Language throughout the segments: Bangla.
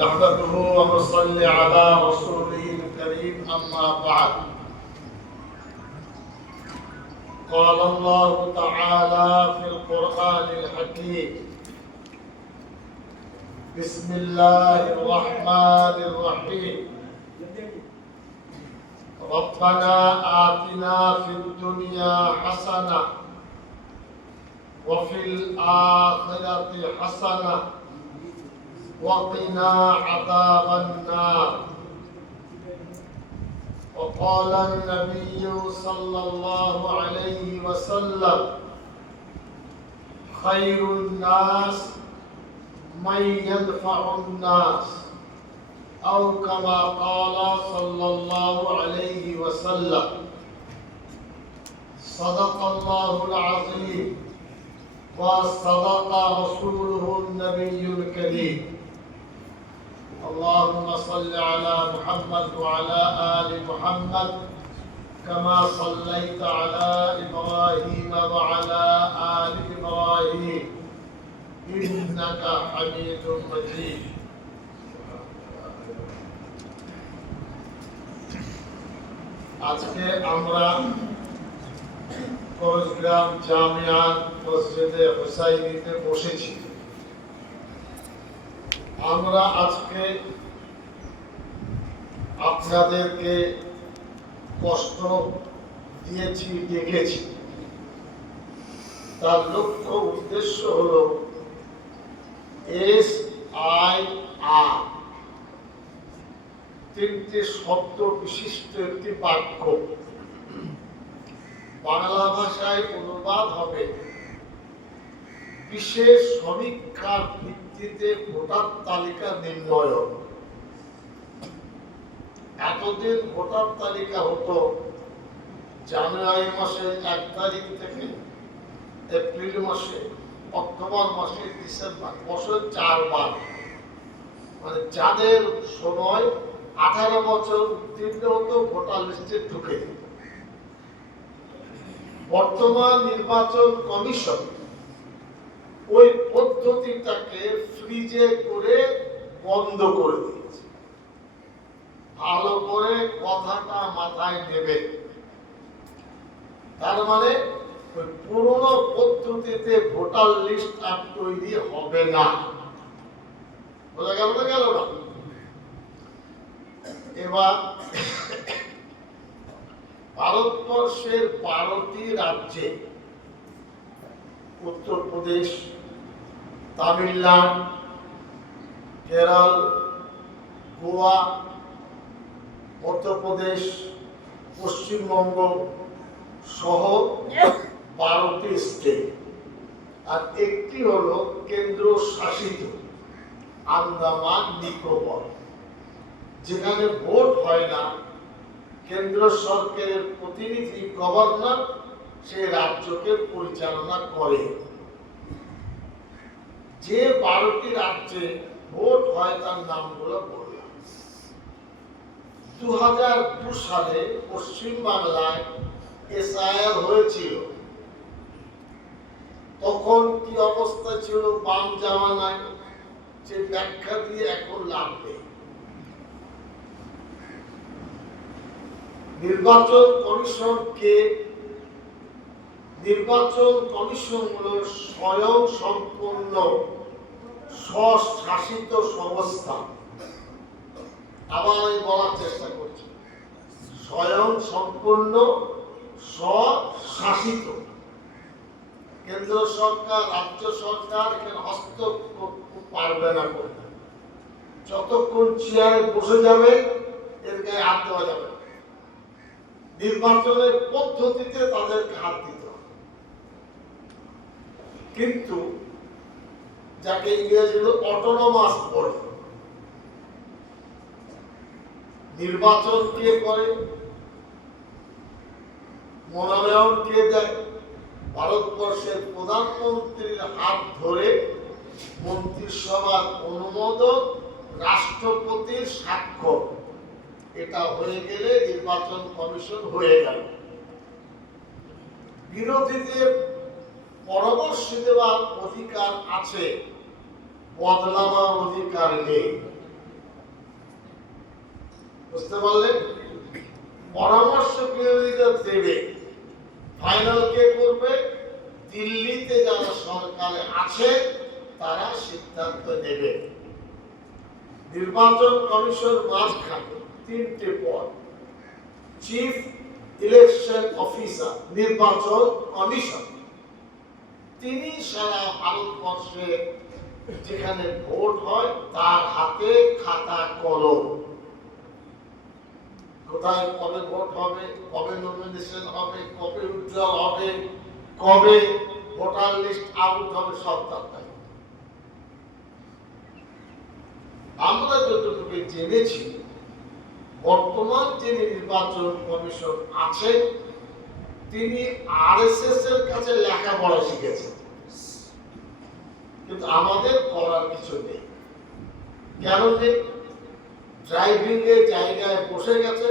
نحمده ونصلي على رسوله الكريم أما بعد. قال الله تعالى في القرآن الحكيم: بسم الله الرحمن الرحيم. ربنا آتنا في الدنيا حسنة وفي الآخرة حسنة وقنا عذاب النار. وقال النبي صلى الله عليه وسلم: خير الناس من ينفع الناس، أو كما قال صلى الله عليه وسلم. صدق الله العظيم وصدق رسوله النبي الكريم. اللهم صل على محمد وعلى آل محمد كما صليت على إبراهيم وعلى آل إبراهيم إنك حميد مجيد. আজকে আমরা করজগ্রাম জামিয়া মসজিদে হুসাইনিতে বসেছি। আমরা আজকে আপনাদেরকে কষ্ট দিয়েছি, ডেকেছি। তার লক্ষ্য উদ্দেশ্য হলো SIR, তিনটি শব্দ বিশিষ্ট একটি বাক্য। বাংলা ভাষায় অনুবাদ হবে বিশেষ সমীক্ষার ভিত্তিতে ভোটার তালিকা নির্ণয়ন। এতদিন ভোটার তালিকা হতো জানুয়ারি মাসের 1 তারিখ থেকে এপ্রিল মাসে, অক্টোবর মাসে, ডিসেম্বর, বছর 4 বার। মানে যাদের সময় 18 বছর উত্তীর্ণ হতো ভোটার লিস্টে ঢুকে। বর্তমান নির্বাচন কমিশন ওই পদ্ধতিটাকে ফ্রিজে করে বন্ধ করে দিয়েছে। ভালো করে কথাটা মাথায় নেবে। তার মানে ওই পুরনো পদ্ধতিতে ভোটার লিস্ট আর তৈরি হবে না। বোঝা গেল না? গেল না? এবার ভারতবর্ষের 12টি রাজ্যে উত্তরপ্রদেশ, তামিলনাড়ু, কেরল, গোয়া, মধ্যপ্রদেশ, পশ্চিমবঙ্গ সহ 12টি স্টেট, আর একটি হলো কেন্দ্র শাসিত আন্দামান নিকোবর, যেখানে ভোট হয় না। কেন্দ্র সরকারের প্রতিনিধি গভর্নর সেই রাজ্যকে পরিচালনা করে। যে 12টি রাজ্যে ভোট হয় তার নামগুলো বললাম। 2002 সালে পশ্চিম বাংলায় SIR হয়েছিল। তখন কি অবস্থা ছিল বাম জামানায়, যে ব্যাখ্যা দিয়ে এখন লাভ নেই। নির্বাচন কমিশনকে নির্বাচন কমিশন হলো স্বয়ং সম্পূর্ণ স্বশাসিত সংস্থা। আবার আমি বলার চেষ্টা করছি, স্বয়ং সম্পূর্ণ স্বশাসিত। কেন্দ্র সরকার, রাজ্য সরকার এখানে হস্তক্ষেপ পারবে না করতে। যতক্ষণ চেয়ারে বসে যাবে এর গায়ে হাত দেওয়া যাবে না। নির্বাচনের পদ্ধতিতে তাদেরকে হাত দিতে হবে। কিন্তু যাকে ইংরেজিতে অটোনমাস বলে, নির্বাচন কে করে, মনোনয়ন কে দেয়, ভারতবর্ষের প্রধানমন্ত্রীর হাত ধরে মন্ত্রিসভার অনুমোদন, রাষ্ট্রপতির স্বাক্ষর, এটা হয়ে গেলে নির্বাচন কমিশন হয়ে গেল। বিরোধীদের পরামর্শ দেওয়ার অধিকার আছে, বদলাবার অধিকার নেই। বুঝতে পারলেন? পরামর্শ বিরোধীরা দেবে, ফাইনাল কে করবে? দিল্লিতে যারা সরকারে আছে তারা সিদ্ধান্ত নেবে। নির্বাচন কমিশন মাঝখানে তিনটে পদ, চিফ ইলেকশন অফিসার, নির্বাচন কমিশন, তিনি সারা ভারতবর্ষে যেখানে ভোট হয় তার হাতে খাতা কলম, কোথায় কবে ভোট হবে, কবে নমিনেশন হবে, কবে উজ্জ্বল হবে, কবে ভোটার লিস্ট আউট হবে, সব তার। আমরা যতটুকু জেনেছি, বর্তমান যে নির্বাচন কমিশন আছে তিনি আরএসএস এর কাছে লেখাপড়া শিখেছেন, কিন্তু আমাদের করার কিছু নেই। কেন নেই? ড্রাইভিং এর জায়গায় বসে গেছে,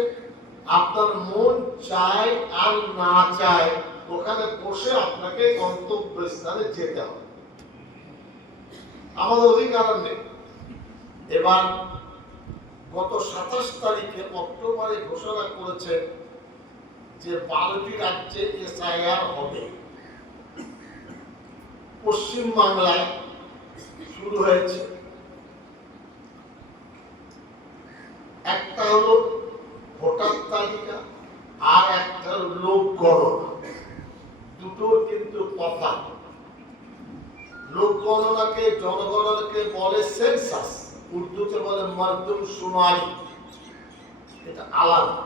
আপনার মন চায় আর না চায় ওখানে বসে আপনাকে গন্তব্যস্থানে যেতে হবে, আমাদের অধিকার নেই। এবার গত 27 তারিখে অক্টোবরে ঘোষণা করেছে যে 12টি রাজ্যে এসআইআর হবে। পশ্চিম বাংলায় শুরু হয়েছে, একটা হলো ভোটার তালিকা আর একটা হলো লোক গণনা, দুটো কিন্তু তফাৎ। লোক গণনাকে জনগণনাকে বলে সেন্সাস, উর্দুতে বলে মরদুম শুমারি, এটা আলাদা।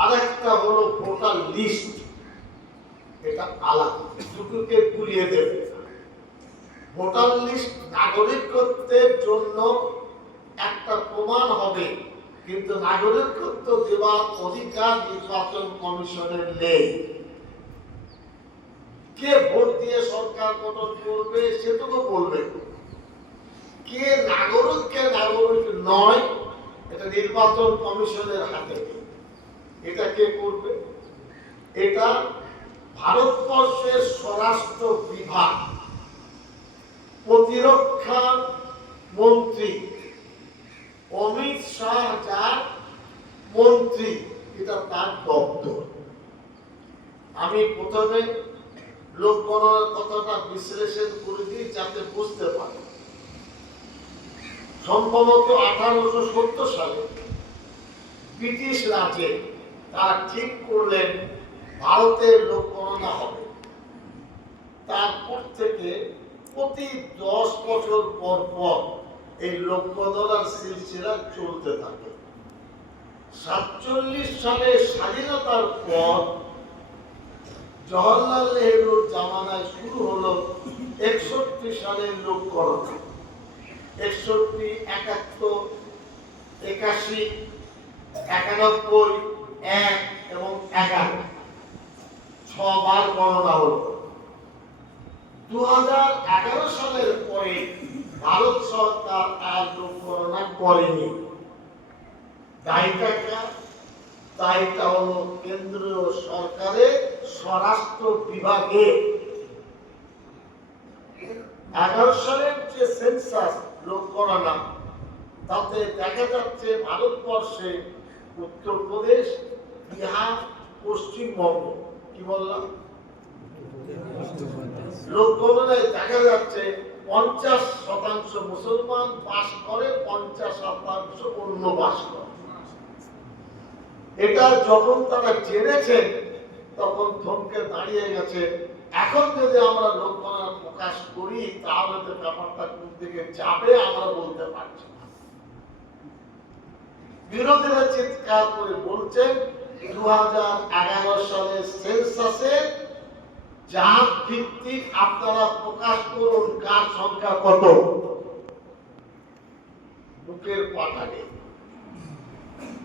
আর একটা হলো ভোটার লিস্ট, এটা আলাদা, দুটোকে গুলিয়ে দেবে। ভোটার লিস্ট নাগরিকত্বের জন্য একটা প্রমাণ হবে, কিন্তু নাগরিকত্ব দেওয়ার অধিকার নির্বাচন কমিশনের নেই। কে ভোট দিয়ে সরকার গঠন করবে সেটুকু বলবে, কে নাগরিক কে নাগরিক নয় এটা নির্বাচন কমিশনের হাতে। এটা কে করবে? এটা ভারতবর্ষের স্বরাষ্ট্র বিভাগ, প্রতিরক্ষা মন্ত্রী অমিত শাহ যার মন্ত্রী, এটা তার দপ্তর। আমি প্রথমে লোক গণনার কথাটা বিশ্লেষণ করে দিই যাতে বুঝতে পারে। সম্ভবত 1870 সালে ব্রিটিশ রাজে তারা ঠিক করলেন ভারতের লোক গণনা হবে। তারপর থেকে প্রতি 10 বছর পর পর এই লোক গণনার সিলসিলা চলতে থাকে। 47 সালে স্বাধীনতার পর জওহরলাল নেহরুর জামানায় শুরু হলো 61 সালের লোক গণনা। 61, 71, 81, 91, 1 এবং 11, 6 বার গণনা হলো। 2011 সালের পরে ভারত সরকার আর লোক গণনা করেনি। দায়িত্বটা হলো কেন্দ্রীয় সরকারের স্বরাষ্ট্র বিভাগে। 11 সালের যে সেন্সাস লোক গণনা, তাতে দেখা যাচ্ছে ভারতবর্ষে উত্তরপ্রদেশ, বিহার, পশ্চিমবঙ্গ, কি বললাম, লোক গণনায় দেখা যাচ্ছে 50% মুসলমান বাস করে, 50% অন্য বাস করে। এটা যখন তারা জেনেছেন তখন থমকে দাঁড়িয়ে গেছে। এখন যদি আমরা লোক গণনা প্রকাশ করি তাহলে তো ব্যাপারটা কোন দিকে যাবে আমরা বলতে পারছি না। বিরোধীরা চিৎকার করে বলছেন 2011 সালের সেন্সাসে জাত ভিত্তিক আপনারা প্রকাশ করুন কার সংখ্যা কত। বুকের পাঠানে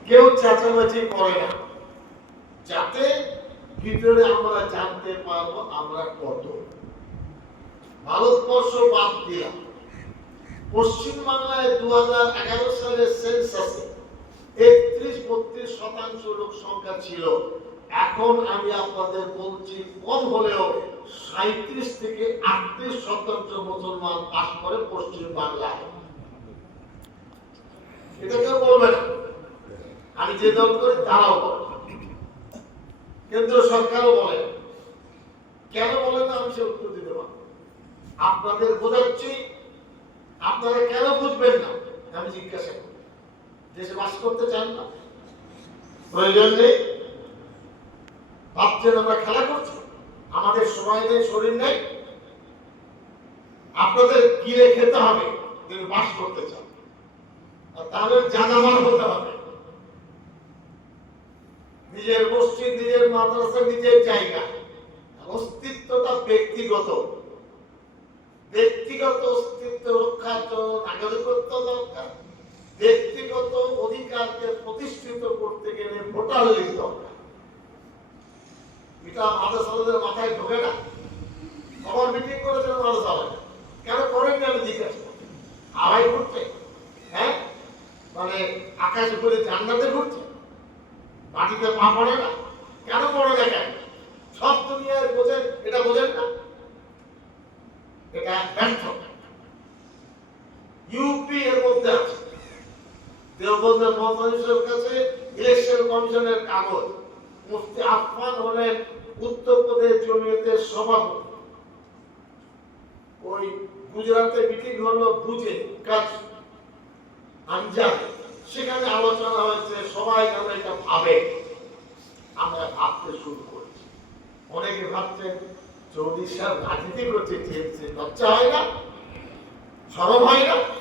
কেউ চেঁচামেচি করে না, যাতে ভিতরে আমরা জানতে পারবো আমরা কত। ভারতবর্ষ বাদ দিলাম, পশ্চিমবাংলায় 2011 সালের সেন্সাসে 31-32% লোক সংখ্যা ছিল। এখন আমি আপনাদের বলছি কম হলেও 37 থেকে 38% মুসলমান বাস করে পশ্চিম বাংলায়। এটা কেউ বলবে না। আমি যে দল করি তারাও বলে, কেন্দ্র সরকারও বলে। কেন বলে না আমি সে উত্তর দিতে পারবো। আপনাদের বোঝাচ্ছি, আপনারা কেন বুঝবেন না আমি জিজ্ঞাসা করি। দেশে বাস করতে চান না, প্রয়োজন নেই, ভাবছেন আমরা খেলা করছি, আমাদের সময় নেই, শরীর নেই। আপনাদের গিলে খেতে হবে যদি বাস করতে চান, আর তাহলে জানাবার হতে হবে। নিজের মসজিদ, নিজের মাদ্রাসা, নিজের জায়গা, অস্তিত্বটা ব্যক্তিগত। ব্যক্তিগত অস্তিত্ব রক্ষার জন্য নাগরিকত্ব দরকার। ব্যক্তিগত অধিকারকে প্রতিষ্ঠিত করতে গেলে ভোটার লিস্ট দরকার। এটা মাদ্রাসাদের মাথায় ঢোকে না। আমার মিটিং করেছেন মাদ্রাসায়, কেন করেন আমি জিজ্ঞাসা করি। হাওয়াই ঘুরছে, হ্যাঁ, মানে আকাশে করে জান্নাতে ঘুরছে, মাটিতে পা পড়ে না, কেন পড়ে না? কেন? সব দুনিয়ায় বোঝেন, এটা বোঝেন না। এটা ব্যর্থ। ইউপি এর মধ্যে আছে। দেওবন্দের মহাজনের কাছে ইলেকশন কমিশনের কাগজ। মুফতি আফফান হলেন উত্তরপ্রদেশ জমিয়তের সভাপতি। ওই গুজরাটে মিটিং হলো বুঝে কাজ আঞ্জাদ, সেখানে আলোচনা হয়েছে, সবাই যেন এটা ভাবে। আমরা ভাবতে শুরু করেছি। অনেকে ভাবছেন চৌধুরী সাহেব রাজনীতি করছে, লজ্জা হয় না, শরম হয় না?